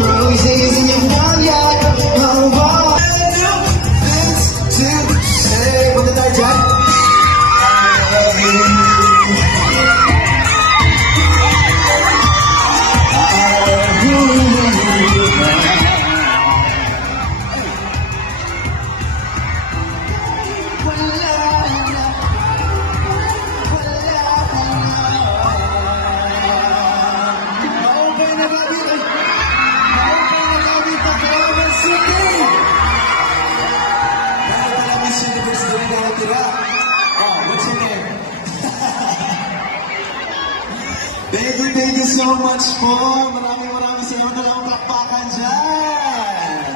Roses in your front yard. Oh, what things to say? What did I do? I love you. Thank you so much po. Maraming salamat na lang pakpakan dyan.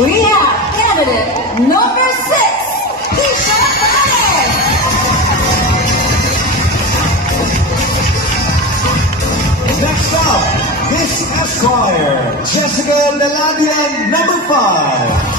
We have candidate number 6, Keisha Perez. Next up, Miss Esquire, Jessica Laladian, number 5.